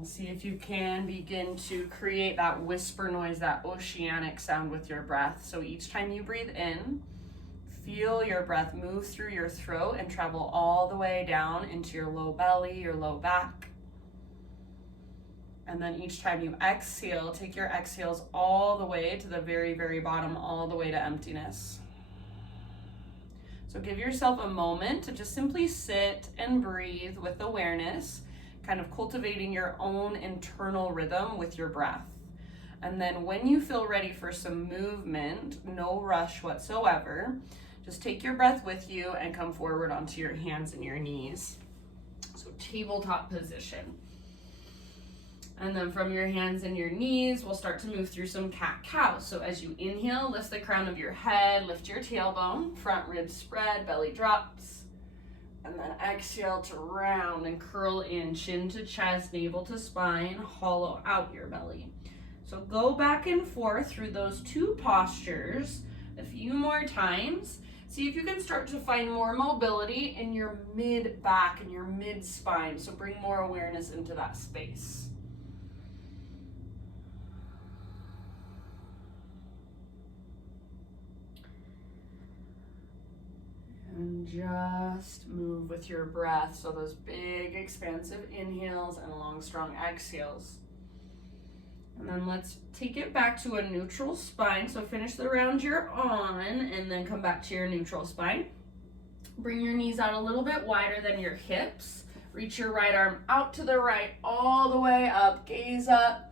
And see if you can begin to create that whisper noise, that oceanic sound with your breath. So each time you breathe in, feel your breath move through your throat and travel all the way down into your low belly, your low back. And then each time you exhale, take your exhales all the way to the very, very bottom, all the way to emptiness. So give yourself a moment to just simply sit and breathe with awareness, kind of cultivating your own internal rhythm with your breath. And then when you feel ready for some movement, no rush whatsoever, just take your breath with you and come forward onto your hands and your knees. So tabletop position. And then from your hands and your knees, we'll start to move through some cat-cow. So as you inhale, lift the crown of your head, lift your tailbone, front ribs spread, belly drops. And then exhale to round and curl in, chin to chest, navel to spine, hollow out your belly. So go back and forth through those two postures a few more times. See if you can start to find more mobility in your mid-back and your mid-spine. So bring more awareness into that space. And just move with your breath. So those big, expansive inhales and long, strong exhales. And then let's take it back to a neutral spine. So finish the round you're on and then come back to your neutral spine. Bring your knees out a little bit wider than your hips. Reach your right arm out to the right, all the way up, gaze up.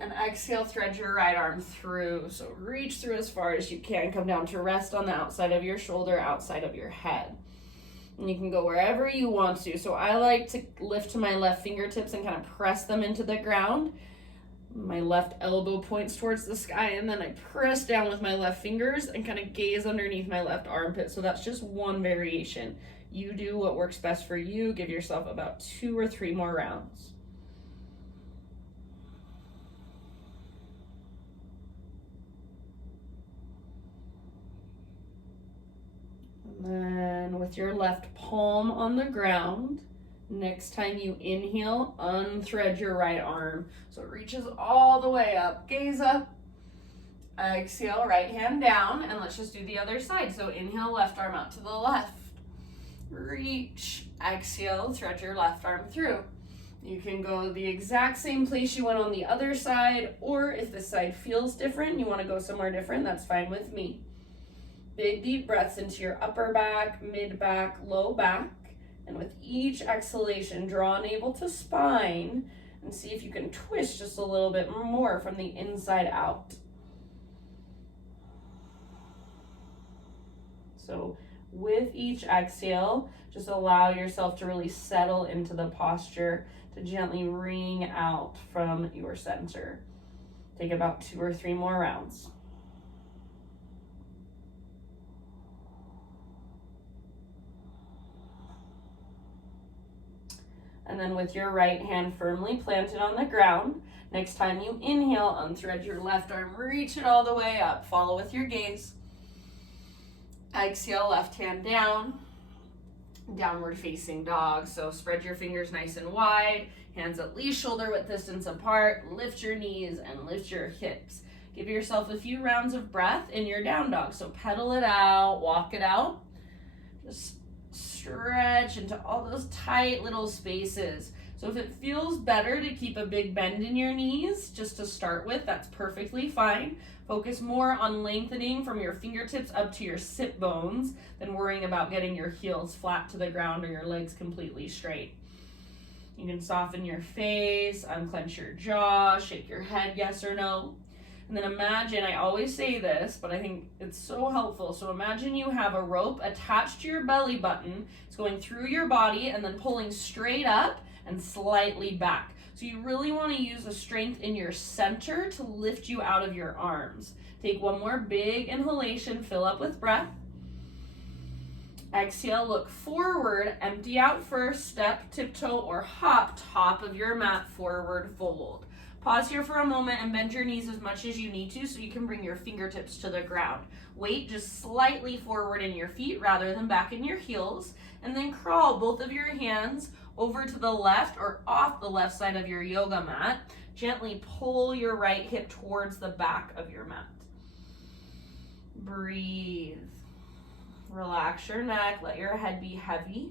And exhale, thread your right arm through. So reach through as far as you can. Come down to rest on the outside of your shoulder, outside of your head. And you can go wherever you want to. So I like to lift to my left fingertips and kind of press them into the ground. My left elbow points towards the sky, and then I press down with my left fingers and kind of gaze underneath my left armpit. So that's just one variation. You do what works best for you. Give yourself about 2 or 3 more rounds. And with your left palm on the ground, next time you inhale, unthread your right arm. So it reaches all the way up. Gaze up. Exhale, right hand down. And let's just do the other side. So inhale, left arm out to the left. Reach. Exhale, thread your left arm through. You can go the exact same place you went on the other side, or if this side feels different, you want to go somewhere different, that's fine with me. Big deep breaths into your upper back, mid back, low back. And with each exhalation, draw navel to spine and see if you can twist just a little bit more from the inside out. So with each exhale, just allow yourself to really settle into the posture, to gently ring out from your center. Take about 2 or 3 more rounds. And then with your right hand firmly planted on the ground, next time you inhale, unthread your left arm, reach it all the way up. Follow with your gaze. Exhale, left hand down, downward facing dog. So spread your fingers nice and wide, hands at least shoulder width distance apart, lift your knees and lift your hips. Give yourself a few rounds of breath in your down dog. So pedal it out, walk it out. Just stretch into all those tight little spaces. So if it feels better to keep a big bend in your knees just to start with, that's perfectly fine. Focus more on lengthening from your fingertips up to your sit bones than worrying about getting your heels flat to the ground or your legs completely straight. You can soften your face, unclench your jaw, shake your head yes or no. And then imagine, I always say this, but I think it's so helpful. So imagine you have a rope attached to your belly button. It's going through your body and then pulling straight up and slightly back. So you really want to use the strength in your center to lift you out of your arms. Take one more big inhalation, fill up with breath. Exhale, look forward, empty out first, step, tiptoe, or hop, top of your mat, forward fold. Pause here for a moment and bend your knees as much as you need to so you can bring your fingertips to the ground. Weight just slightly forward in your feet rather than back in your heels, and then crawl both of your hands over to the left or off the left side of your yoga mat. Gently pull your right hip towards the back of your mat. Breathe. Relax your neck, let your head be heavy.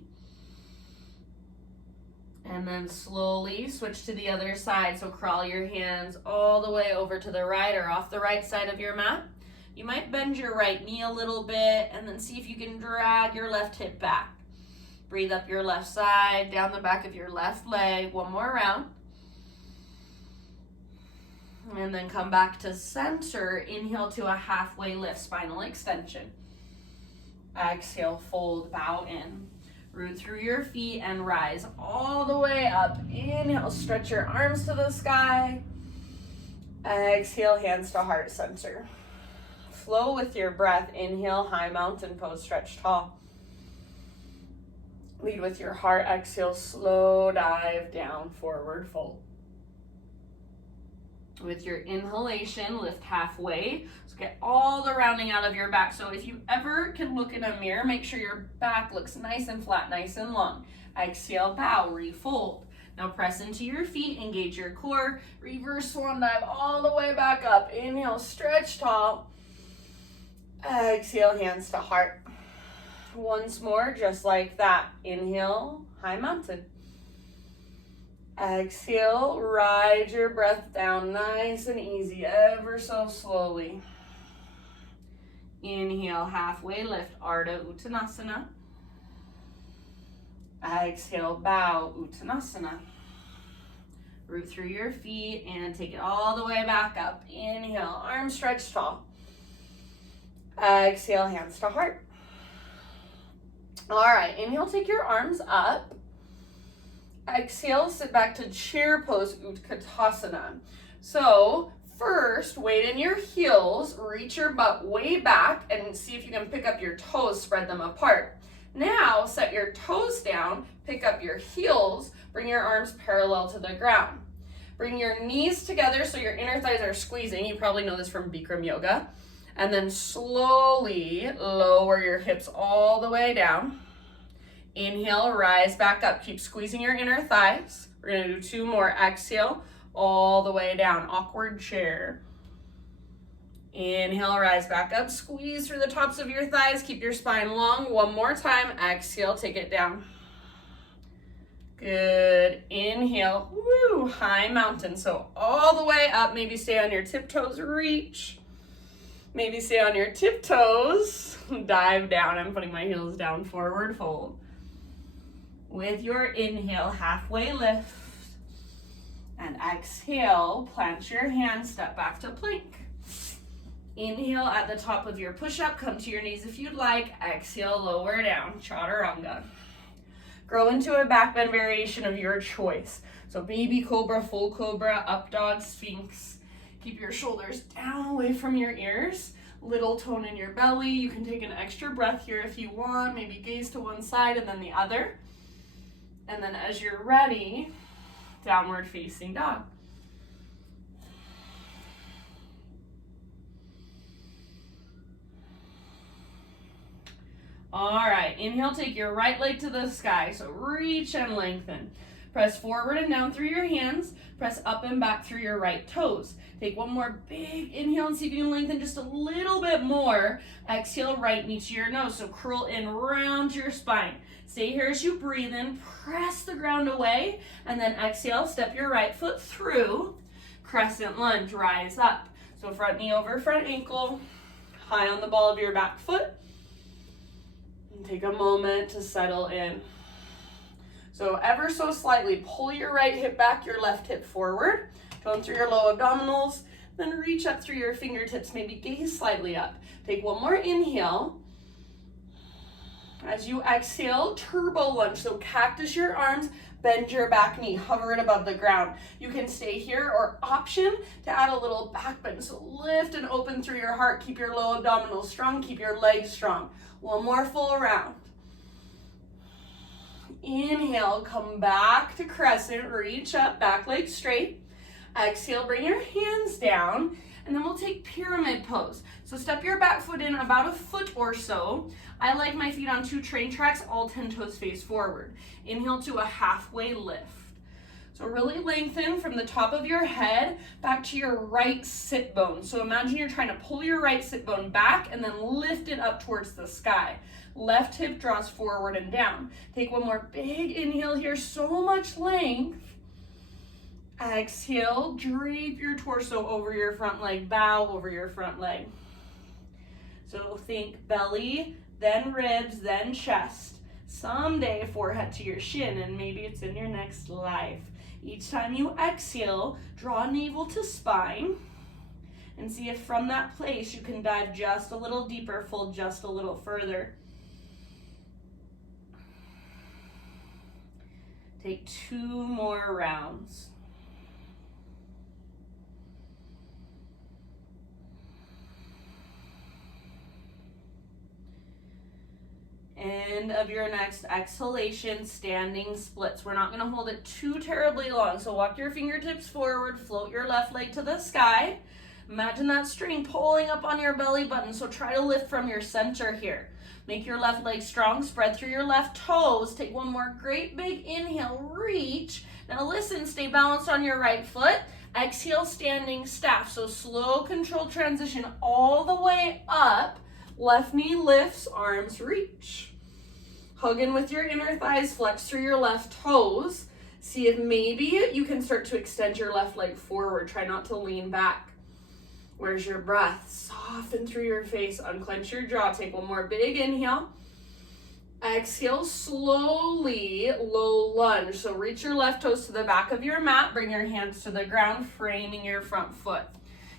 And then slowly switch to the other side. So crawl your hands all the way over to the right or off the right side of your mat. You might bend your right knee a little bit and then see if you can drag your left hip back. Breathe up your left side, down the back of your left leg. One more round. And then come back to center. Inhale to a halfway lift, spinal extension. Exhale, fold, bow in. Root through your feet and rise all the way up. Inhale, stretch your arms to the sky. Exhale, hands to heart center. Flow with your breath. Inhale, high mountain pose, stretch tall. Lead with your heart. Exhale, slow dive down, forward fold. With your inhalation, lift halfway. So get all the rounding out of your back. So if you ever can look in a mirror, make sure your back looks nice and flat, nice and long. Exhale, bow, refold. Now press into your feet, engage your core. Reverse swan dive all the way back up. Inhale, stretch tall. Exhale, hands to heart. Once more, just like that. Inhale, high mountain. Exhale, ride your breath down nice and easy, ever so slowly. Inhale, halfway lift, Ardha Uttanasana. Exhale, bow, Uttanasana. Root through your feet and take it all the way back up. Inhale, arms stretched tall. Exhale, hands to heart. All right, inhale, take your arms up. Exhale, sit back to chair pose, Utkatasana. So first, weight in your heels, reach your butt way back and see if you can pick up your toes, spread them apart. Now, set your toes down, pick up your heels, bring your arms parallel to the ground. Bring your knees together so your inner thighs are squeezing. You probably know this from Bikram yoga. And then slowly lower your hips all the way down. Inhale, rise back up. Keep squeezing your inner thighs. We're gonna do two more. Exhale, all the way down. Awkward chair. Inhale, rise back up. Squeeze through the tops of your thighs. Keep your spine long. One more time. Exhale, take it down. Good. Inhale, woo, high mountain. So all the way up. Maybe stay on your tiptoes, reach. Maybe stay on your tiptoes. Dive down. I'm putting my heels down, forward fold. With your inhale, halfway lift, and exhale, plant your hands, step back to plank. Inhale at the top of your push-up, come to your knees if you'd like. Exhale, lower down, chaturanga. Grow into a back bend variation of your choice. So baby cobra, full cobra, up dog, sphinx. Keep your shoulders down away from your ears. Little tone in your belly. You can take an extra breath here if you want. Maybe gaze to one side and then the other. And then as you're ready, downward facing dog. All right, inhale, take your right leg to the sky. So reach and lengthen. Press forward and down through your hands. Press up and back through your right toes. Take one more big inhale and see if you can lengthen just a little bit more. Exhale, right knee to your nose. So curl in, round your spine. Stay here as you breathe in. Press the ground away. And then exhale, step your right foot through. Crescent lunge, rise up. So front knee over front ankle. High on the ball of your back foot. And take a moment to settle in. So ever so slightly, pull your right hip back, your left hip forward. Going through your low abdominals. Then reach up through your fingertips, maybe gaze slightly up. Take one more inhale. As you exhale, turbo lunge. So cactus your arms, bend your back knee, hover it above the ground. You can stay here or option to add a little back bend. So lift and open through your heart. Keep your low abdominals strong, keep your legs strong. One more full round. Inhale, come back to crescent, reach up, back leg straight. Exhale, bring your hands down And then we'll take pyramid pose. So step your back foot in about a foot or so. I like my feet on 2 train tracks, all 10 toes face forward. Inhale to a halfway lift. So really lengthen from the top of your head back to your right sit bone. So imagine you're trying to pull your right sit bone back and then lift it up towards the sky. Left hip draws forward and down. Take one more big inhale here, so much length. Exhale, drape your torso over your front leg, bow over your front leg. So think belly, then ribs, then chest. Someday forehead to your shin, and maybe it's in your next life. Each time you exhale, draw navel to spine, and see if from that place you can dive just a little deeper, fold just a little further. Take 2 more rounds. End of your next exhalation, standing splits. We're not going to hold it too terribly long, so walk your fingertips forward, float your left leg to the sky. Imagine that string pulling up on your belly button, so try to lift from your center here. Make your left leg strong, spread through your left toes. Take one more great big inhale, reach. Now listen, stay balanced on your right foot. Exhale, standing staff. So slow, controlled transition all the way up. Left knee lifts, arms reach. Hug in with your inner thighs, flex through your left toes. See if maybe you can start to extend your left leg forward. Try not to lean back. Where's your breath? Soften through your face, unclench your jaw. Take one more big inhale. Exhale, slowly, low lunge. So reach your left toes to the back of your mat. Bring your hands to the ground, framing your front foot.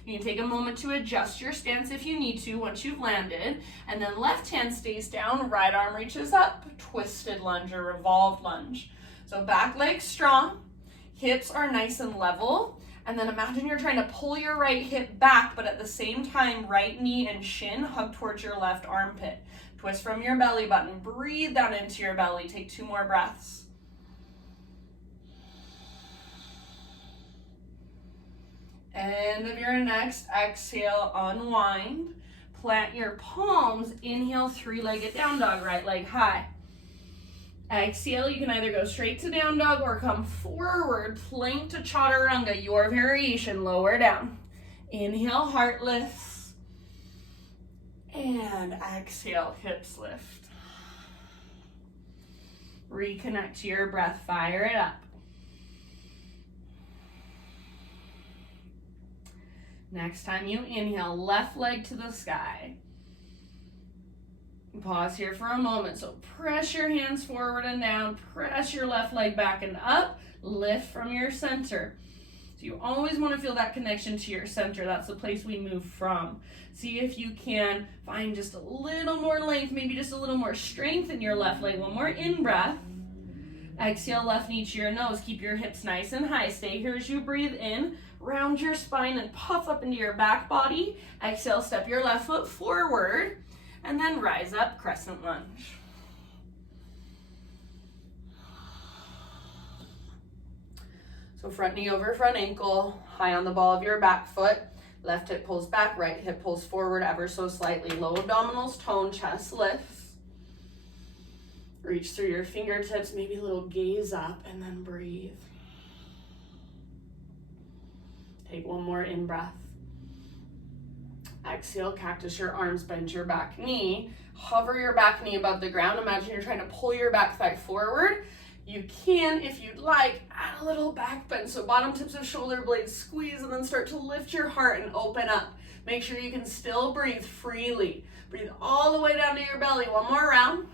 You can take a moment to adjust your stance if you need to once you've landed. And then left hand stays down, right arm reaches up, twisted lunge or revolved lunge. So back leg strong, hips are nice and level. And then imagine you're trying to pull your right hip back, but at the same time, right knee and shin hug towards your left armpit. Twist from your belly button, breathe down into your belly. Take 2 more breaths. End of your next exhale, unwind. Plant your palms, inhale, 3-legged down dog, right leg high. Exhale, you can either go straight to down dog or come forward, plank to chaturanga, your variation, lower down. Inhale, heart lifts. And exhale, hips lift. Reconnect to your breath, fire it up. Next time you inhale, left leg to the sky. Pause here for a moment. So press your hands forward and down. Press your left leg back and up. Lift from your center. So you always want to feel that connection to your center. That's the place we move from. See if you can find just a little more length, maybe just a little more strength in your left leg. One more in-breath. Exhale, left knee to your nose. Keep your hips nice and high. Stay here as you breathe in. Round your spine and puff up into your back body. Exhale, step your left foot forward and then rise up, crescent lunge. So front knee over front ankle, high on the ball of your back foot. Left hip pulls back, right hip pulls forward ever so slightly. Low abdominals tone, chest lifts. Reach through your fingertips, maybe a little gaze up, and then breathe. Take one more in-breath. Exhale, cactus your arms, bend your back knee. Hover your back knee above the ground. Imagine you're trying to pull your back thigh forward. You can, if you'd like, add a little back bend. So bottom tips of shoulder blades squeeze and then start to lift your heart and open up. Make sure you can still breathe freely. Breathe all the way down to your belly. One more round.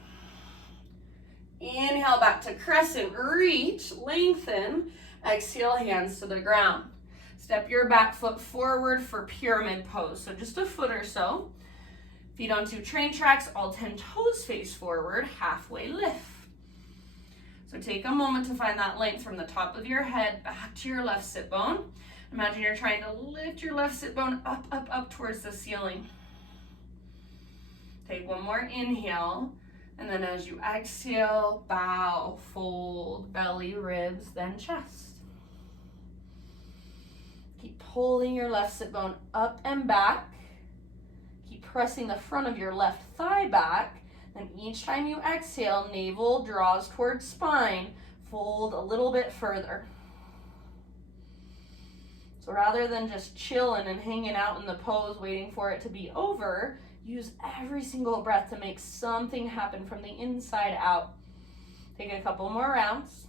Inhale back to crescent, reach, lengthen. Exhale, hands to the ground. Step your back foot forward for pyramid pose. So just a foot or so. Feet onto train tracks, all 10 toes face forward, halfway lift. So take a moment to find that length from the top of your head back to your left sit bone. Imagine you're trying to lift your left sit bone up, up, up towards the ceiling. Take one more inhale. And then as you exhale, bow, fold, belly, ribs, then chest. Keep pulling your left sit bone up and back. Keep pressing the front of your left thigh back. And each time you exhale, navel draws towards spine. Fold a little bit further. So rather than just chilling and hanging out in the pose, waiting for it to be over, use every single breath to make something happen from the inside out. Take a couple more rounds.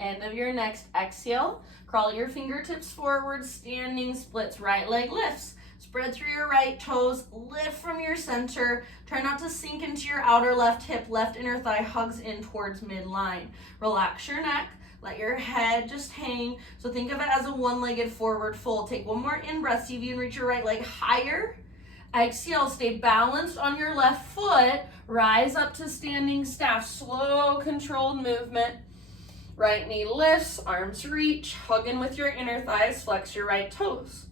End of your next exhale. Crawl your fingertips forward, standing splits, right leg lifts. Spread through your right toes, lift from your center. Try not to sink into your outer left hip, left inner thigh hugs in towards midline. Relax your neck, let your head just hang. So think of it as a one-legged forward fold. Take one more in-breath, see if you can reach your right leg higher. Exhale, stay balanced on your left foot. Rise up to standing staff, slow, controlled movement. Right knee lifts, arms reach, hug in with your inner thighs, flex your right toes.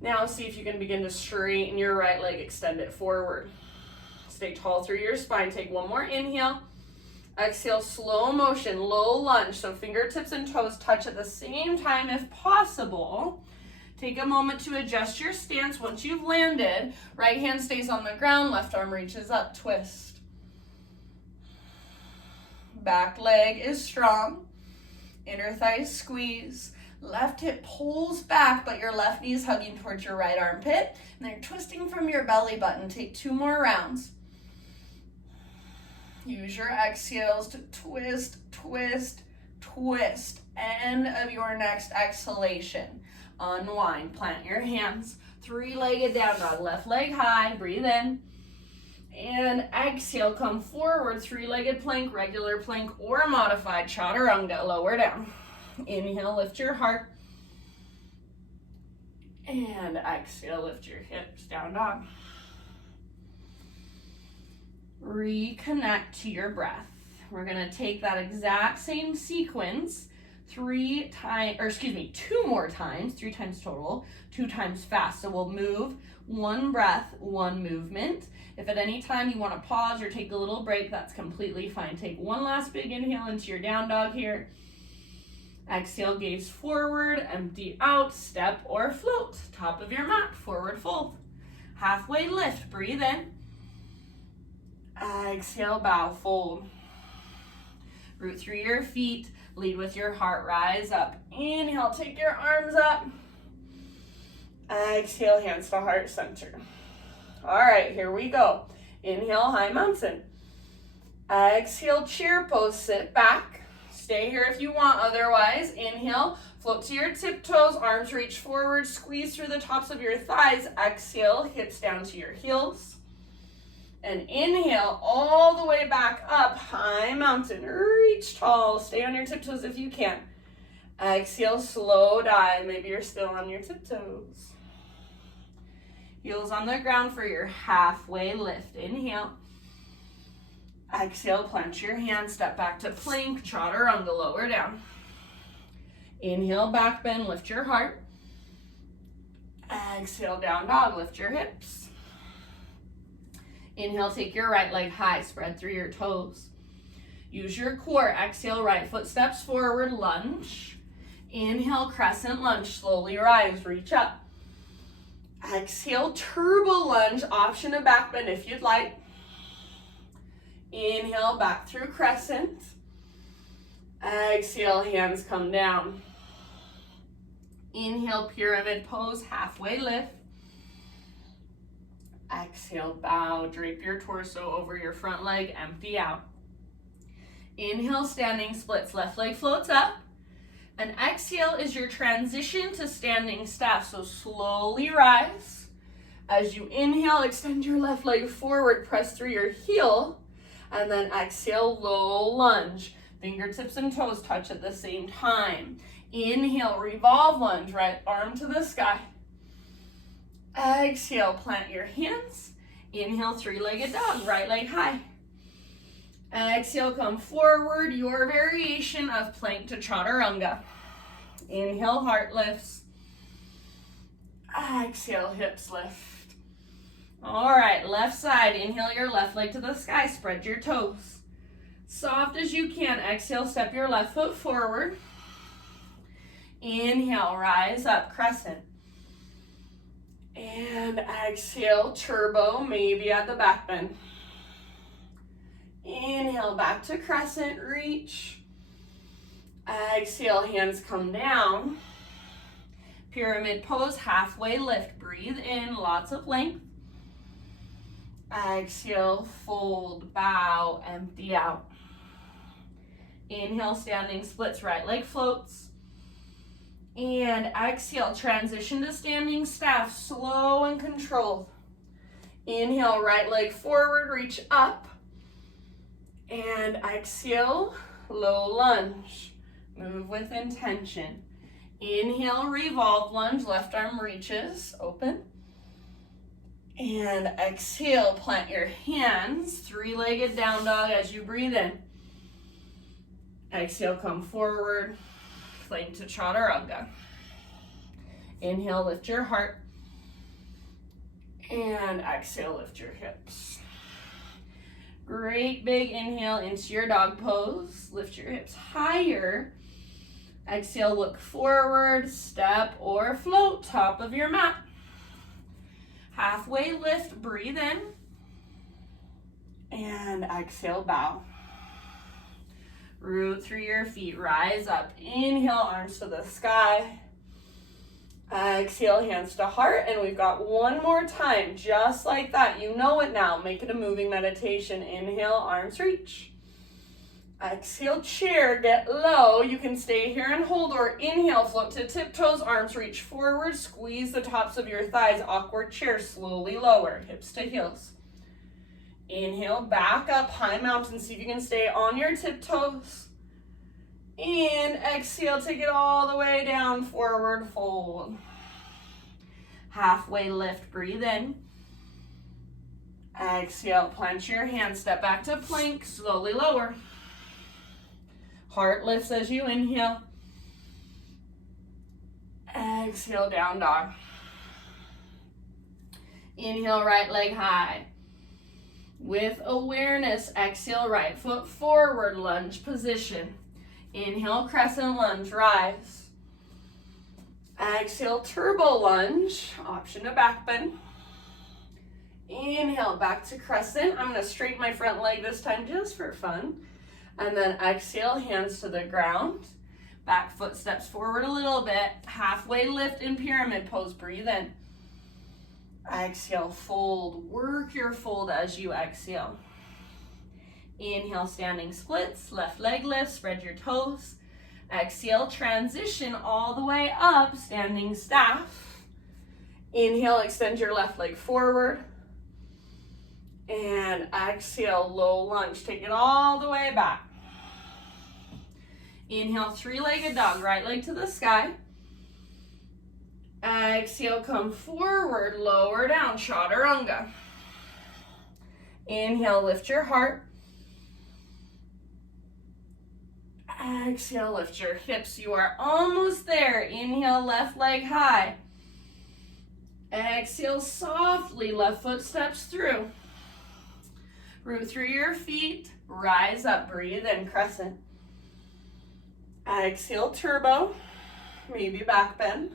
Now see if you can begin to straighten your right leg, extend it forward. Stay tall through your spine. Take one more inhale. Exhale, slow motion, low lunge. So fingertips and toes touch at the same time if possible. Take a moment to adjust your stance. Once you've landed, right hand stays on the ground, left arm reaches up, twist. Back leg is strong. Inner thighs squeeze. Left hip pulls back, but your left knee is hugging towards your right armpit. And then you're twisting from your belly button. Take 2 more rounds. Use your exhales to twist, twist, twist. End of your next exhalation. Unwind. Plant your hands. 3-legged down dog. Left leg high. Breathe in. And exhale, come forward, 3-legged plank, regular plank, or modified chaturanga, lower down. Inhale, lift your heart. And exhale, lift your hips, down dog. Reconnect to your breath. We're gonna take that exact same sequence 2 more times, 3 times total, 2 times fast. So we'll move 1 breath, 1 movement. If at any time you want to pause or take a little break, that's completely fine. Take 1 last big inhale into your down dog here. Exhale, gaze forward, empty out, step or float. Top of your mat, forward fold. Halfway lift, breathe in. Exhale, bow, fold. Root through your feet, lead with your heart, rise up. Inhale, take your arms up. Exhale, hands to heart center. All right, here we go. Inhale, high mountain. Exhale, chair pose, sit back. Stay here if you want, otherwise, inhale, float to your tiptoes, arms reach forward, squeeze through the tops of your thighs. Exhale, hips down to your heels. And inhale, all the way back up, high mountain, reach tall, stay on your tiptoes if you can. Exhale, slow dive, maybe you're still on your tiptoes. Heels on the ground for your halfway lift. Inhale. Exhale, plant your hands, step back to plank, chaturanga, lower down. Inhale, back bend, lift your heart. Exhale, down dog, lift your hips. Inhale, take your right leg high, spread through your toes. Use your core. Exhale, right foot steps forward, lunge. Inhale, crescent lunge, slowly rise, reach up. Exhale, turbo lunge, option of back bend if you'd like. Inhale, back through crescent. Exhale, hands come down. Inhale, pyramid pose, halfway lift. Exhale, bow, drape your torso over your front leg, empty out. Inhale, standing splits, left leg floats up. And exhale is your transition to standing staff. So slowly rise. As you inhale, extend your left leg forward, press through your heel. And then exhale, low lunge. Fingertips and toes touch at the same time. Inhale, revolve lunge, right arm to the sky. Exhale, plant your hands. Inhale, 3-legged dog, right leg high. Exhale, come forward, your variation of plank to chaturanga. Inhale, heart lifts. Exhale, hips lift. All right, left side, inhale your left leg to the sky, spread your toes. Soft as you can. Exhale, step your left foot forward. Inhale, rise up, crescent. And exhale, turbo, maybe at the back bend. Inhale, back to crescent, reach. Exhale, hands come down. Pyramid pose, halfway lift. Breathe in, lots of length. Exhale, fold, bow, empty out. Inhale, standing splits, right leg floats. And exhale, transition to standing staff, slow and controlled. Inhale, right leg forward, reach up. And exhale, low lunge. Move with intention. Inhale, revolve lunge, left arm reaches, open. And exhale, plant your hands, three-legged down dog as you breathe in. Exhale, come forward, plank to chaturanga. Inhale, lift your heart. And exhale, lift your hips. Great big inhale into your dog pose. Lift your hips higher. Exhale, look forward, step or float, top of your mat. Halfway lift, breathe in. And exhale, bow. Root through your feet, rise up. Inhale, arms to the sky. Exhale, hands to heart, and we've got one more time, just like that. You know it now. Make it a moving meditation. Inhale, arms reach. Exhale, chair, get low. You can stay here and hold, or inhale, float to tiptoes, arms reach forward, squeeze the tops of your thighs, awkward chair, slowly lower, hips to heels. Inhale, back up, high mountain, see if you can stay on your tiptoes. And exhale, take it all the way down, forward fold. Halfway lift, breathe in. Exhale, plant your hands, step back to plank, slowly lower. Heart lifts as you inhale. Exhale, down dog. Inhale, right leg high. With awareness, exhale, right foot forward, lunge position. Inhale, crescent lunge, rise. Exhale, turbo lunge, option to back bend. Inhale, back to crescent. I'm going to straighten my front leg this time just for fun. And then exhale, hands to the ground. Back foot steps forward a little bit. Halfway lift in pyramid pose, breathe in. Exhale, fold, work your fold as you exhale. Inhale, standing splits, left leg lift, spread your toes. Exhale, transition all the way up, standing staff. Inhale, extend your left leg forward. And exhale, low lunge, take it all the way back. Inhale, three-legged dog, right leg to the sky. Exhale, come forward, lower down, chaturanga. Inhale, lift your heart. Exhale, lift your hips. You are almost there. Inhale, left leg high. Exhale, softly, left foot steps through. Root through your feet, rise up, breathe in, crescent. Exhale, turbo, maybe back bend.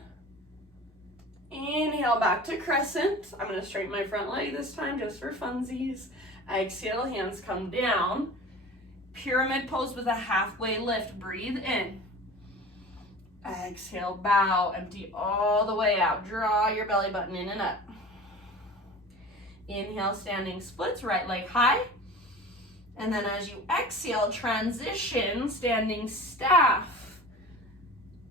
Inhale, back to crescent. I'm going to straighten my front leg this time just for funsies. Exhale, hands come down. Pyramid pose with a halfway lift, breathe in. Exhale, bow, empty all the way out. Draw your belly button in and up. Inhale, standing splits, right leg high. And then as you exhale, transition, standing staff.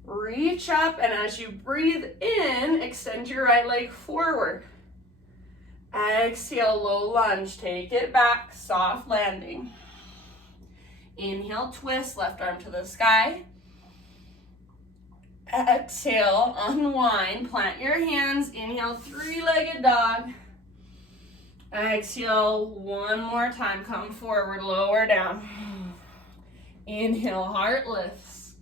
Reach up, and as you breathe in, extend your right leg forward. Exhale, low lunge, take it back, soft landing. Inhale, twist, left arm to the sky. Exhale, unwind, plant your hands. Inhale, three-legged dog. Exhale, one more time, come forward, lower down. Inhale, heart lifts.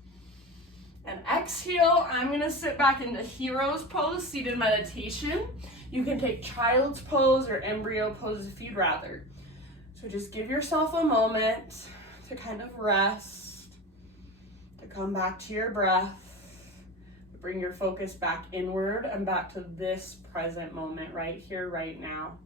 And exhale, I'm gonna sit back into hero's pose, seated meditation. You can take child's pose or embryo pose if you'd rather. So just give yourself a moment, to kind of rest, to come back to your breath, to bring your focus back inward and back to this present moment right here, right now.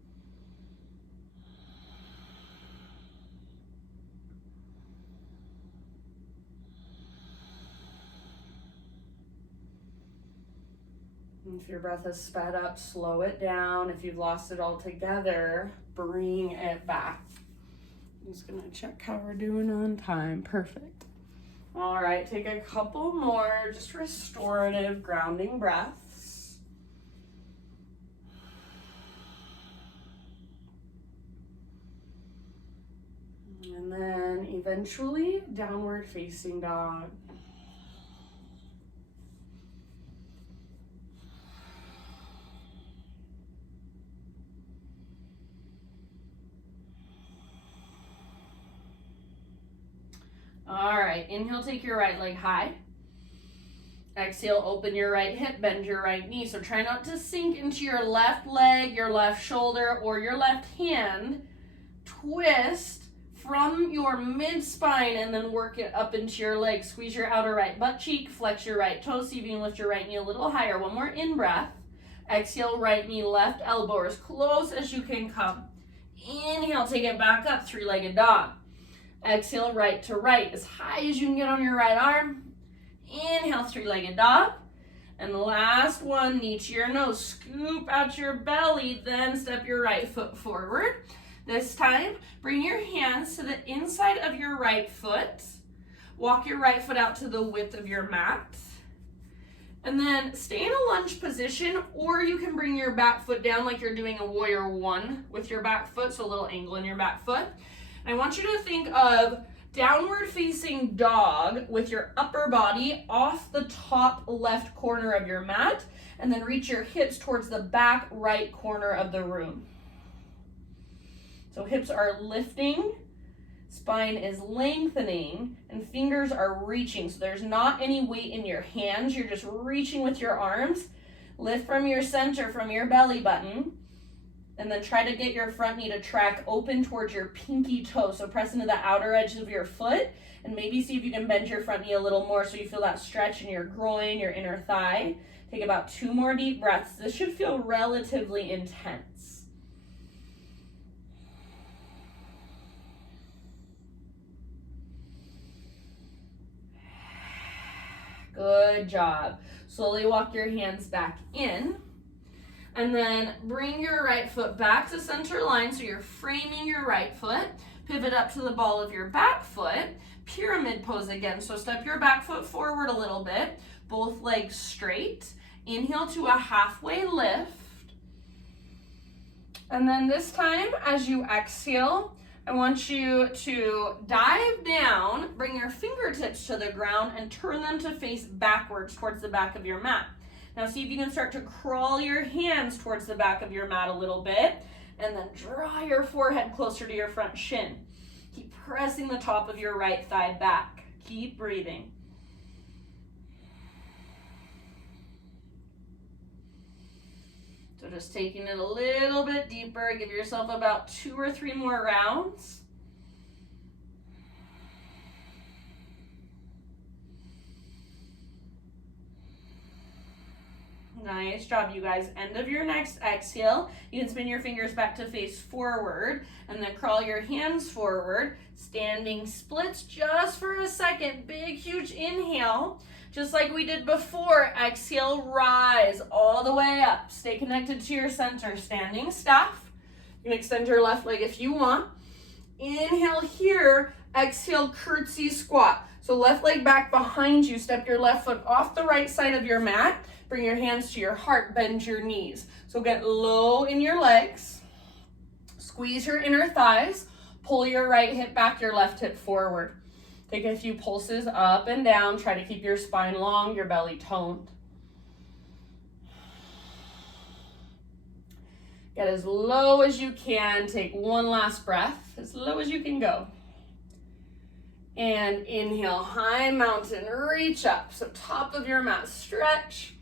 If your breath is sped up, slow it down. If you've lost it altogether, bring it back. I'm just gonna check how we're doing on time. Perfect. All right, take a couple more just restorative grounding breaths. And then eventually downward facing dog. All right, inhale, take your right leg high. Exhale, open your right hip, bend your right knee. So try not to sink into your left leg, your left shoulder, or your left hand. Twist from your mid-spine and then work it up into your leg. Squeeze your outer right butt cheek, flex your right toe, see if you can lift your right knee a little higher. One more in-breath. Exhale, right knee, left elbow as close as you can come. Inhale, take it back up, three-legged dog. Exhale, right to right, as high as you can get on your right arm. Inhale, three-legged dog. And the last one, knee to your nose. Scoop out your belly, then step your right foot forward. This time, bring your hands to the inside of your right foot. Walk your right foot out to the width of your mat. And then stay in a lunge position, or you can bring your back foot down like you're doing a warrior one with your back foot, so a little angle in your back foot. I want you to think of downward facing dog with your upper body off the top left corner of your mat, and then reach your hips towards the back right corner of the room. So hips are lifting, spine is lengthening, and fingers are reaching. So there's not any weight in your hands, you're just reaching with your arms. Lift from your center, from your belly button. And then try to get your front knee to track open towards your pinky toe. So press into the outer edge of your foot and maybe see if you can bend your front knee a little more so you feel that stretch in your groin, your inner thigh. Take about 2 more deep breaths. This should feel relatively intense. Good job. Slowly walk your hands back in. And then bring your right foot back to center line, so you're framing your right foot. Pivot up to the ball of your back foot. Pyramid pose again. So step your back foot forward a little bit. Both legs straight. Inhale to a halfway lift. And then this time, as you exhale, I want you to dive down, bring your fingertips to the ground, and turn them to face backwards towards the back of your mat. Now see if you can start to crawl your hands towards the back of your mat a little bit, and then draw your forehead closer to your front shin. Keep pressing the top of your right thigh back. Keep breathing. So just taking it a little bit deeper. Give yourself about 2 or 3 more rounds. Nice job, you guys. End of your next exhale. You can spin your fingers back to face forward and then crawl your hands forward. Standing splits just for a second. Big, huge inhale. Just like we did before, exhale, rise all the way up. Stay connected to your center. Standing staff. You can extend your left leg if you want. Inhale here. Exhale, curtsy squat. So left leg back behind you. Step your left foot off the right side of your mat. Bring your hands to your heart, bend your knees. So get low in your legs. Squeeze your inner thighs. Pull your right hip back, your left hip forward. Take a few pulses up and down. Try to keep your spine long, your belly toned. Get as low as you can. Take one last breath, as low as you can go. And inhale, high mountain, reach up. So top of your mat, stretch.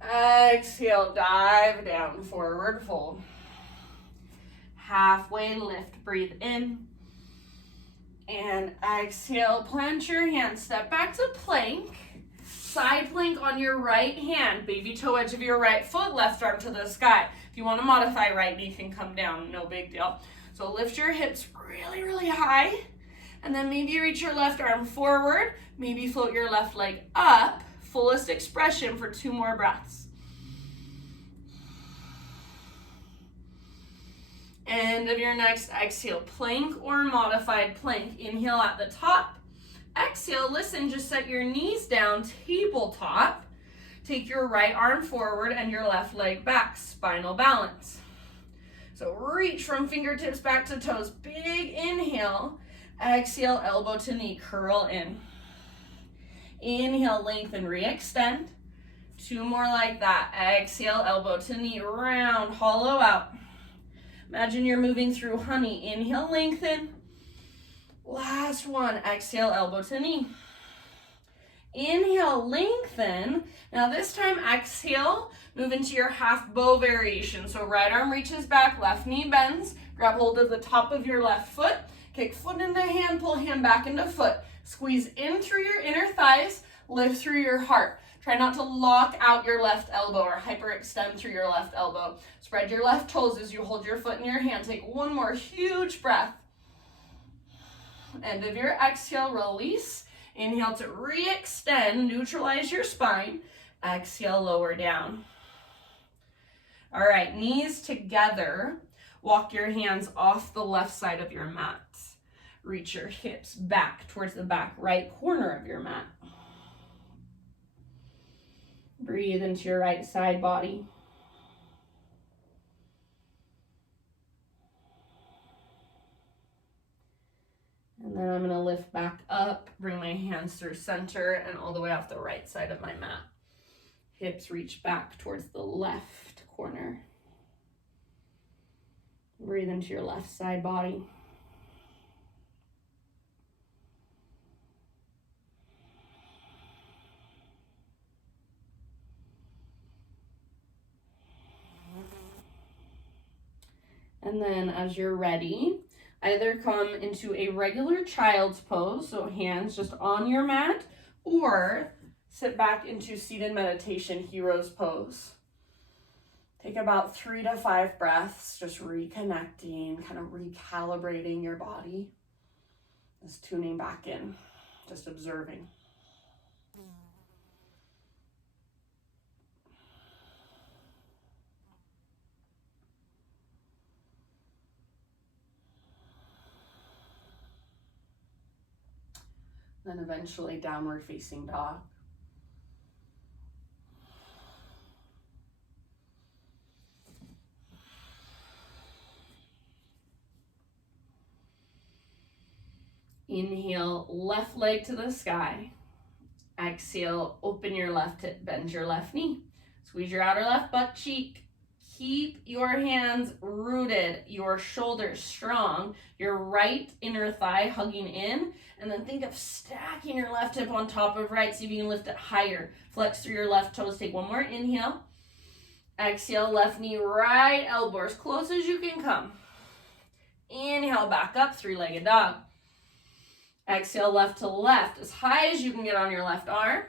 Exhale, dive down, forward fold. Halfway lift, breathe in. And exhale, plant your hands, step back to plank. Side plank on your right hand, baby toe edge of your right foot, left arm to the sky. If you want to modify right knee, can come down, no big deal. So lift your hips really, really high, and then maybe reach your left arm forward, maybe float your left leg up, fullest expression for 2 more breaths. End of your next exhale, plank or modified plank. Inhale at the top. Exhale, listen, just set your knees down, tabletop. Take your right arm forward and your left leg back, spinal balance. So reach from fingertips back to toes. Big inhale. Exhale, elbow to knee, curl in. Inhale, lengthen, re-extend. 2 more like that. Exhale, elbow to knee, round, hollow out. Imagine you're moving through honey. Inhale, lengthen. Last one. Exhale, elbow to knee. Inhale, lengthen. Now this time, exhale, move into your half bow variation. So right arm reaches back, left knee bends. Grab hold of the top of your left foot. Kick foot into hand, pull hand back into foot. Squeeze in through your inner thighs, lift through your heart. Try not to lock out your left elbow or hyperextend through your left elbow. Spread your left toes as you hold your foot in your hand. Take 1 more huge breath. End of your exhale, release. Inhale to re-extend, neutralize your spine. Exhale, lower down. All right, knees together. Walk your hands off the left side of your mat. Reach your hips back towards the back right corner of your mat. Breathe into your right side body. And then I'm going to lift back up, bring my hands through center and all the way off the right side of my mat. Hips reach back towards the left corner. Breathe into your left side body. And then as you're ready, either come into a regular child's pose, so hands just on your mat, or sit back into seated meditation, hero's pose. Take about 3 to 5 breaths, just reconnecting, kind of recalibrating your body. Just tuning back in, just observing. Then eventually downward facing dog. Inhale, left leg to the sky. Exhale, open your left hip, bend your left knee. Squeeze your outer left butt cheek. Keep your hands rooted, your shoulders strong, your right inner thigh hugging in, and then think of stacking your left hip on top of right, see if you can lift it higher. Flex through your left toes, take 1 more inhale. Exhale, left knee, right elbow, as close as you can come. Inhale, back up, 3-legged dog. Exhale, left to left, as high as you can get on your left arm.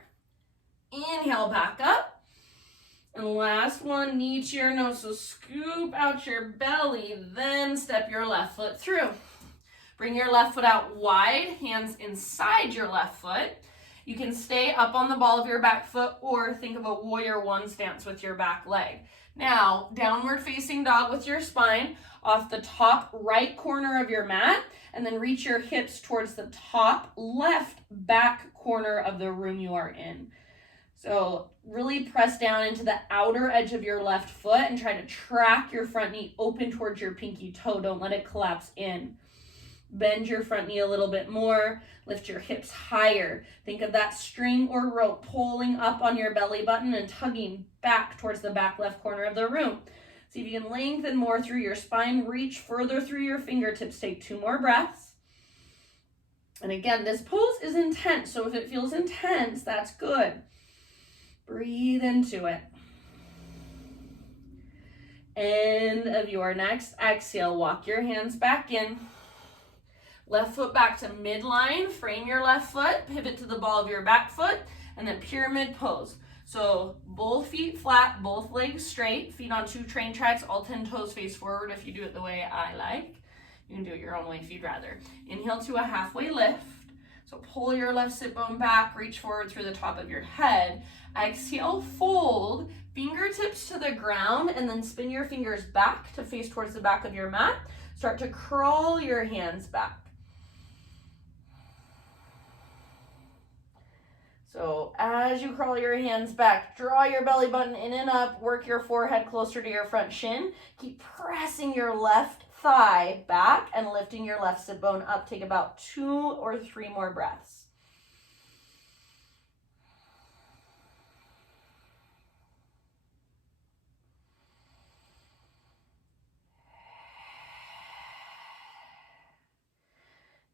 Inhale, back up. And last one, knee to your nose. So scoop out your belly, then step your left foot through. Bring your left foot out wide, hands inside your left foot. You can stay up on the ball of your back foot or think of a warrior 1 stance with your back leg. Now, downward facing dog with your spine off the top right corner of your mat, and then reach your hips towards the top left back corner of the room you are in. So really press down into the outer edge of your left foot and try to track your front knee open towards your pinky toe. Don't let it collapse in. Bend your front knee a little bit more. Lift your hips higher. Think of that string or rope pulling up on your belly button and tugging back towards the back left corner of the room. See if you can lengthen more through your spine. Reach further through your fingertips. Take 2 more breaths. And again, this pose is intense. So if it feels intense, that's good. Breathe into it. End of your next exhale. Walk your hands back in. Left foot back to midline, frame your left foot, pivot to the ball of your back foot, and then pyramid pose. So both feet flat, both legs straight, feet on 2 train tracks, all 10 toes face forward if you do it the way I like. You can do it your own way if you'd rather. Inhale to a halfway lift. So pull your left sit bone back, reach forward through the top of your head. Exhale, fold, fingertips to the ground, and then spin your fingers back to face towards the back of your mat. Start to crawl your hands back. So as you crawl your hands back, draw your belly button in and up, work your forehead closer to your front shin. Keep pressing your left thigh back and lifting your left sit bone up. Take about 2 or 3 more breaths.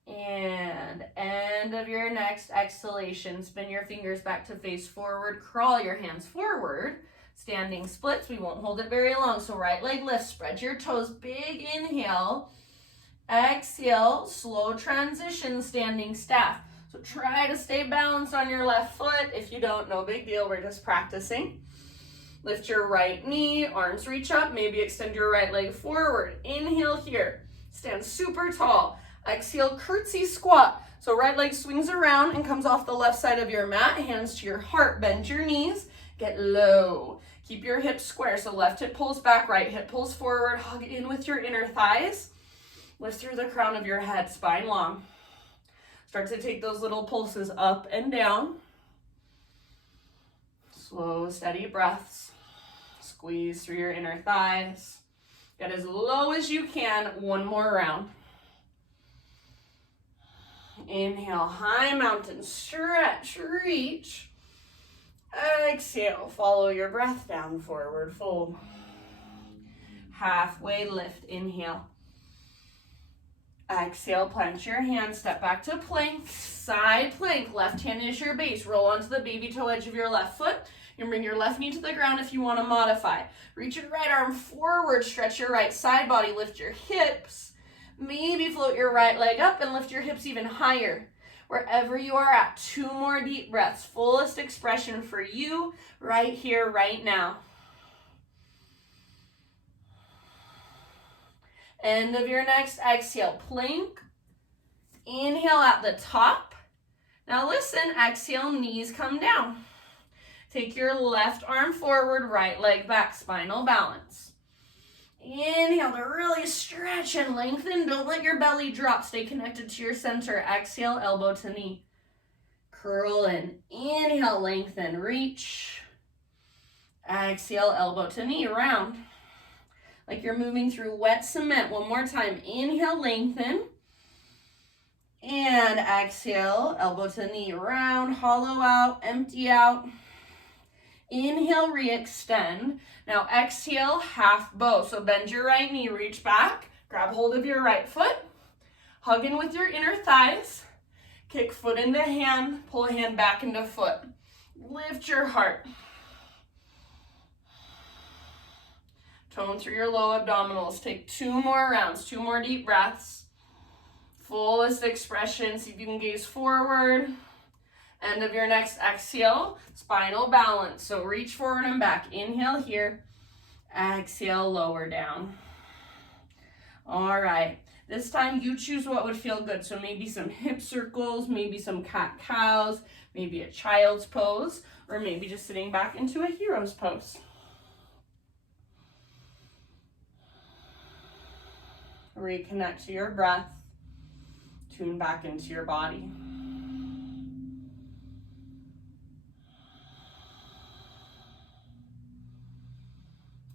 And end of your next exhalation, spin your fingers back to face forward, crawl your hands forward, standing splits. We won't hold it very long, so right leg lift, spread your toes, big inhale, exhale, slow transition, standing staff. So try to stay balanced on your left foot. If you don't, no big deal, we're just practicing. Lift your right knee, arms reach up, maybe extend your right leg forward. Inhale here, stand super tall. Exhale, curtsy squat. So right leg swings around and comes off the left side of your mat, hands to your heart, bend your knees, get low. Keep your hips square, so left hip pulls back, right hip pulls forward, hug in with your inner thighs. Lift through the crown of your head, spine long. Start to take those little pulses up and down. Slow, steady breaths. Squeeze through your inner thighs. Get as low as you can, 1 more round. Inhale, high mountain, stretch, reach. Exhale, follow your breath down, forward fold. Halfway lift, inhale. Exhale, plant your hands, step back to plank, side plank. Left hand is your base. Roll onto the baby toe edge of your left foot. You can bring your left knee to the ground if you want to modify. Reach your right arm forward, stretch your right side body, lift your hips. Maybe float your right leg up and lift your hips even higher. Wherever you are at, 2 more deep breaths. Fullest expression for you right here, right now. End of your next exhale, plank. Inhale at the top. Now listen, exhale, knees come down. Take your left arm forward, right leg back, spinal balance. Inhale to really stretch and lengthen. Don't let your belly drop. Stay connected to your center. Exhale, elbow to knee. Curl in. Inhale, lengthen, reach. Exhale, elbow to knee, round. Like you're moving through wet cement. 1 more time. Inhale, lengthen. And exhale, elbow to knee, round, hollow out, empty out. Inhale, re-extend. Now exhale, half bow. So bend your right knee, reach back, grab hold of your right foot, hug in with your inner thighs, kick foot into hand, pull hand back into foot. Lift your heart. Tone through your low abdominals. Take 2 more rounds, 2 more deep breaths. Fullest expression. See if you can gaze forward. End of your next exhale, spinal balance. So reach forward and back. Inhale here. Exhale, lower down. All right. This time you choose what would feel good. So maybe some hip circles, maybe some cat-cows, maybe a child's pose, or maybe just sitting back into a hero's pose. Reconnect to your breath. Tune back into your body.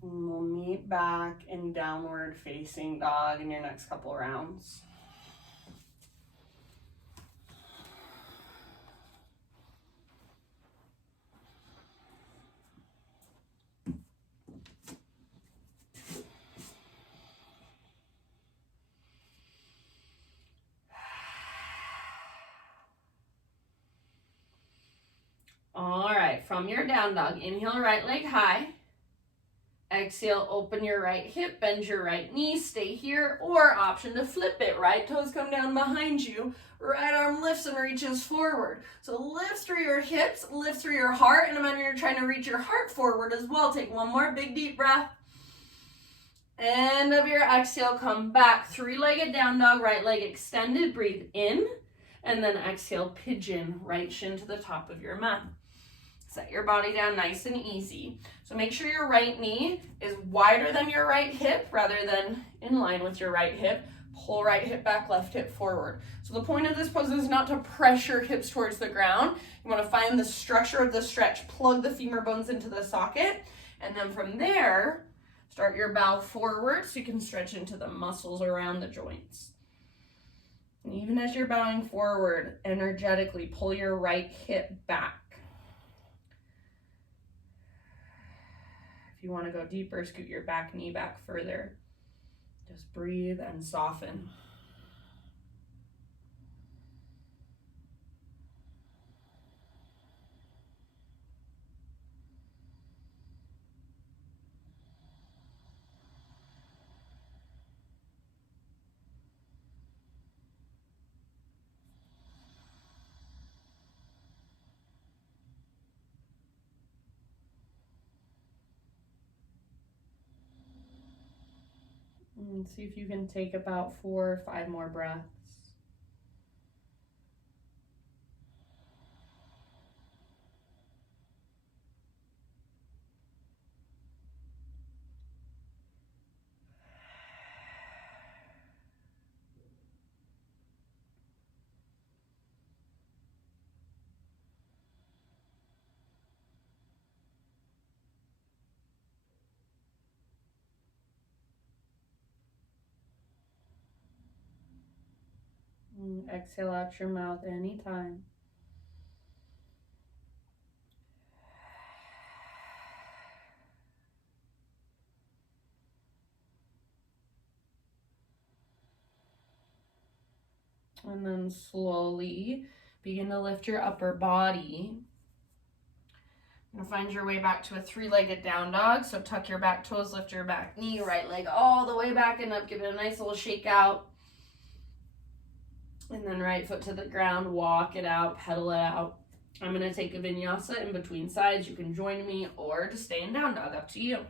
And we'll meet back in downward facing dog in your next couple rounds. All right, from your down dog, inhale right leg high. Exhale, open your right hip, bend your right knee, stay here, or option to flip it. Right toes come down behind you, right arm lifts and reaches forward. So lift through your hips, lift through your heart, and when you're trying to reach your heart forward as well, take one more big deep breath. End of your exhale, come back, three-legged down dog, right leg extended, breathe in, and then exhale, pigeon, right shin to the top of your mat. Set your body down nice and easy. So make sure your right knee is wider than your right hip rather than in line with your right hip. Pull right hip back, left hip forward. So the point of this pose is not to pressure hips towards the ground. You want to find the structure of the stretch, plug the femur bones into the socket, and then from there, start your bow forward so you can stretch into the muscles around the joints. And even as you're bowing forward, energetically pull your right hip back. If you want to go deeper, scoot your back knee back further. Just breathe and soften. And see if you can take about 4 or 5 more breaths. And exhale out your mouth anytime. And then slowly begin to lift your upper body. You're gonna find your way back to a three-legged down dog. So tuck your back toes, lift your back knee, right leg all the way back and up. Give it a nice little shake out. And then right foot to the ground, walk it out, pedal it out. I'm gonna take a vinyasa in between sides. You can join me or just stay in down dog, up to you.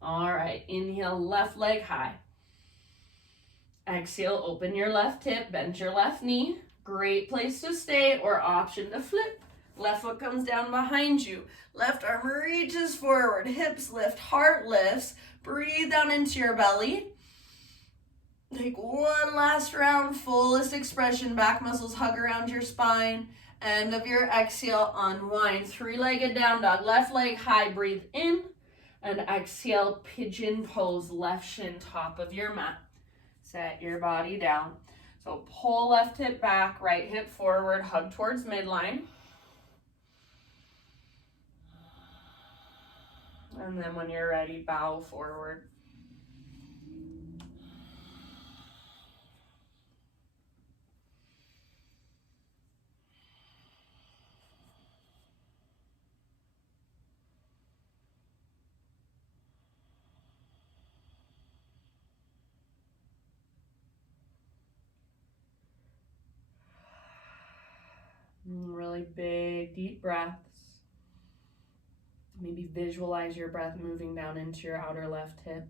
All right, inhale, left leg high. Exhale, open your left hip, bend your left knee. Great place to stay, or option to flip. Left foot comes down behind you. Left arm reaches forward, hips lift, heart lifts. Breathe down into your belly. Take one last round, fullest expression. Back muscles hug around your spine. End of your exhale, unwind. Three-legged down dog, left leg high, breathe in. And exhale, pigeon pose, left shin top of your mat. Set your body down. So pull left hip back, right hip forward, hug towards midline. And then when you're ready, bow forward. Really big, deep breaths. Maybe visualize your breath moving down into your outer left hip.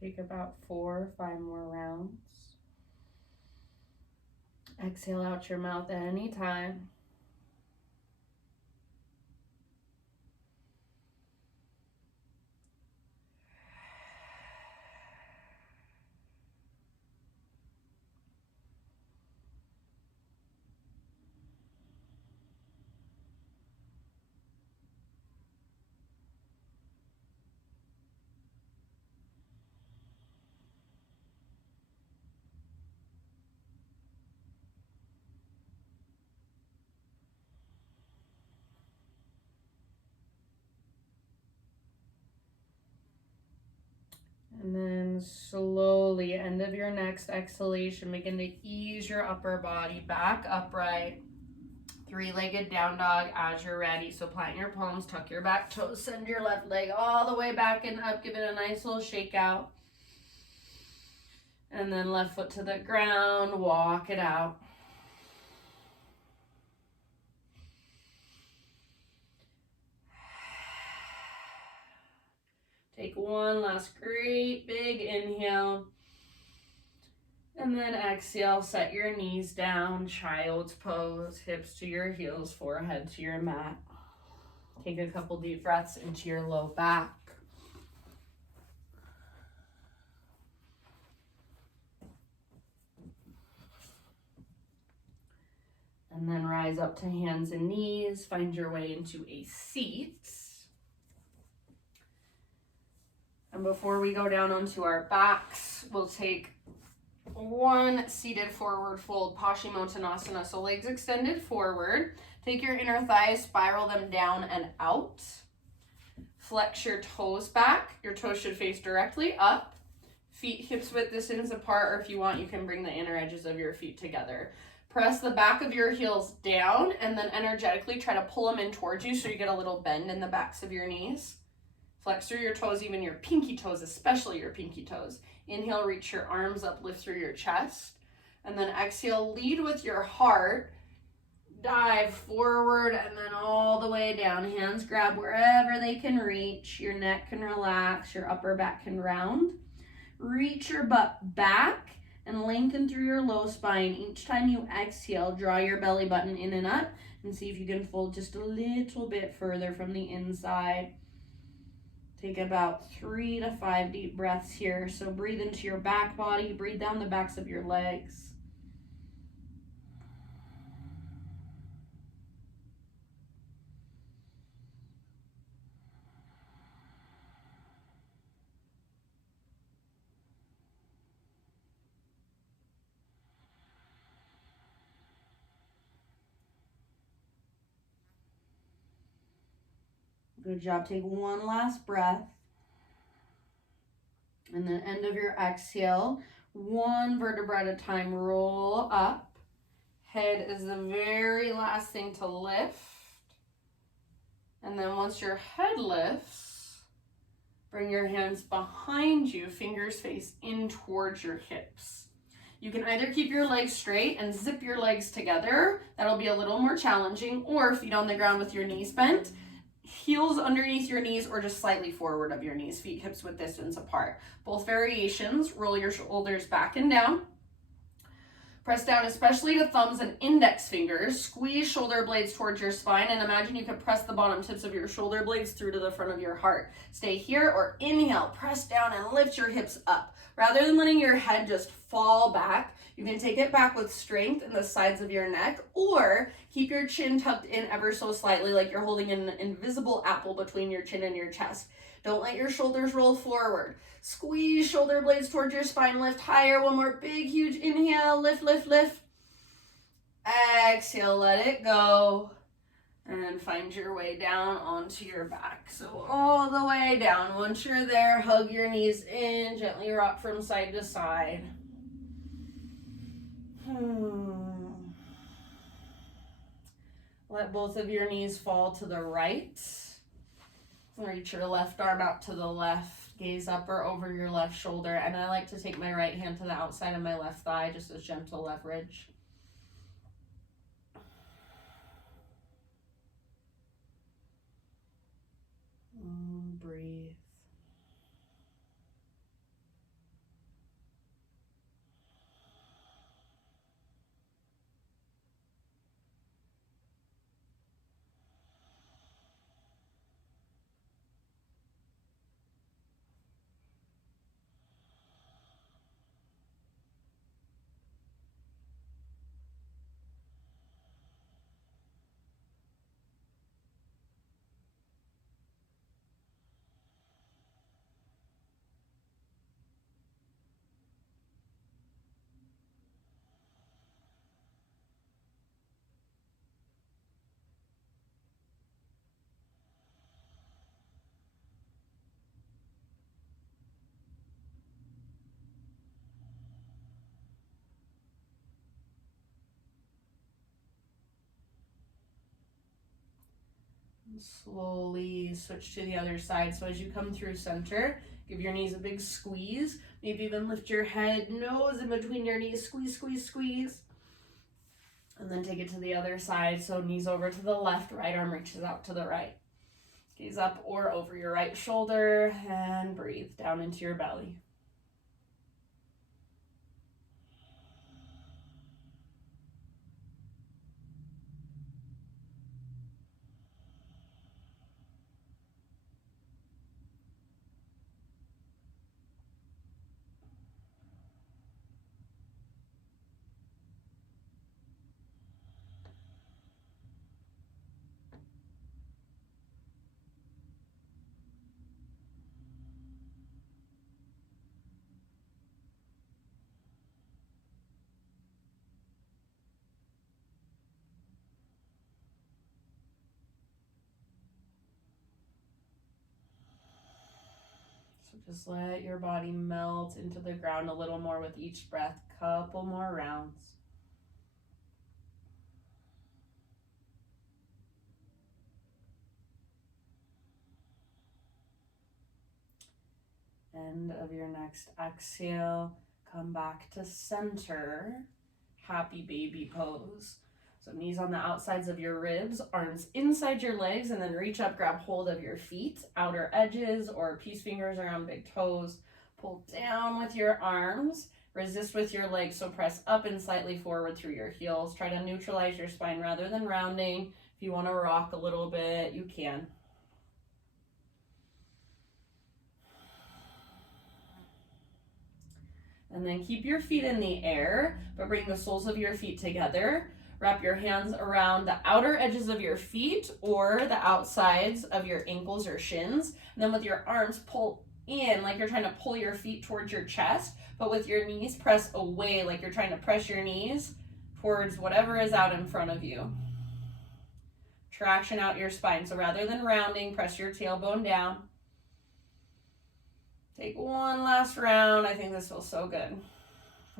Take about 4 or 5 more rounds. Exhale out your mouth anytime. slowly, end of your next exhalation, begin to ease your upper body back upright. Three-legged down dog as you're ready. So plant your palms, tuck your back toes, send your left leg all the way back and up. Give it a nice little shake out. And then left foot to the ground, walk it out. Take one last great big inhale. And then exhale, set your knees down, child's pose, hips to your heels, forehead to your mat. Take a couple deep breaths into your low back. And then rise up to hands and knees, find your way into a seat. And before we go down onto our backs, we'll take one seated forward fold, Paschimottanasana. So legs extended forward. Take your inner thighs, spiral them down and out. Flex your toes back. Your toes should face directly up. Feet hips width distance apart, or if you want, you can bring the inner edges of your feet together. Press the back of your heels down and then energetically try to pull them in towards you so you get a little bend in the backs of your knees. Flex through your toes, even your pinky toes, especially your pinky toes. Inhale, reach your arms up, lift through your chest. And then exhale, lead with your heart. Dive forward and then all the way down. Hands grab wherever they can reach. Your neck can relax, your upper back can round. Reach your butt back and lengthen through your low spine. Each time you exhale, draw your belly button in and up and see if you can fold just a little bit further from the inside. Take about 3 to 5 deep breaths here. So breathe into your back body, breathe down the backs of your legs. Good job. Take one last breath. And then end of your exhale, one vertebra at a time, roll up. Head is the very last thing to lift. And then once your head lifts, bring your hands behind you, fingers face in towards your hips. You can either keep your legs straight and zip your legs together. That'll be a little more challenging. Or feet on the ground with your knees bent. Heels underneath your knees or just slightly forward of your knees, feet hips width distance apart. Both variations, roll your shoulders back and down. Press down especially to thumbs and index fingers. Squeeze shoulder blades towards your spine and imagine you can press the bottom tips of your shoulder blades through to the front of your heart. Stay here or inhale, press down and lift your hips up. Rather than letting your head just fall back, you can take it back with strength in the sides of your neck or keep your chin tucked in ever so slightly like you're holding an invisible apple between your chin and your chest. Don't let your shoulders roll forward. Squeeze shoulder blades towards your spine, lift higher. One more big, huge inhale, lift, lift, lift. Exhale, let it go. And find your way down onto your back. So all the way down. Once you're there, hug your knees in, gently rock from side to side. Let both of your knees fall to the right. Reach your left arm out to the left. Gaze up or over your left shoulder. And I like to take my right hand to the outside of my left thigh, just as gentle leverage. Breathe. Slowly switch to the other side. So as you come through center, give your knees a big squeeze. Maybe even lift your head, nose in between your knees. Squeeze, squeeze, squeeze. And then take it to the other side. So knees over to the left, right arm reaches out to the right. Gaze up or over your right shoulder and breathe down into your belly. Just let your body melt into the ground a little more with each breath. Couple more rounds. End of your next exhale. Come back to center. Happy baby pose. So knees on the outsides of your ribs, arms inside your legs, and then reach up, grab hold of your feet, outer edges or peace fingers around big toes. Pull down with your arms, resist with your legs, so press up and slightly forward through your heels. Try to neutralize your spine rather than rounding. If you want to rock a little bit, you can. And then keep your feet in the air, but bring the soles of your feet together. Wrap your hands around the outer edges of your feet or the outsides of your ankles or shins. And then with your arms, pull in like you're trying to pull your feet towards your chest, but with your knees, press away like you're trying to press your knees towards whatever is out in front of you. Traction out your spine. So rather than rounding, press your tailbone down. Take one last round. I think this feels so good.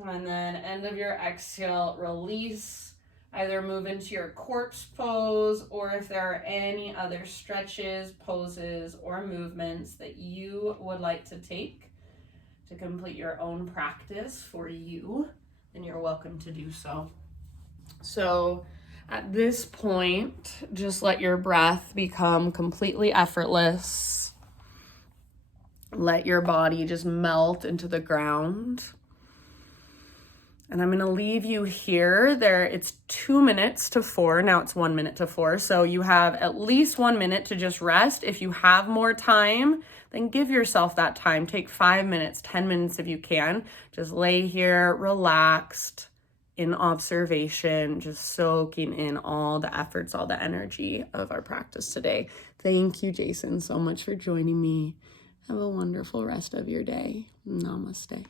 And then end of your exhale, release. Either move into your corpse pose, or if there are any other stretches, poses, or movements that you would like to take to complete your own practice for you, then you're welcome to do so. So at this point, just let your breath become completely effortless. Let your body just melt into the ground. And I'm going to leave you here. It's 2 minutes to 4. Now it's 1 minute to 4. So you have at least 1 minute to just rest. If you have more time, then give yourself that time. Take 5 minutes, 10 minutes if you can. Just lay here, relaxed, in observation, just soaking in all the efforts, all the energy of our practice today. Thank you, Jason, so much for joining me. Have a wonderful rest of your day. Namaste.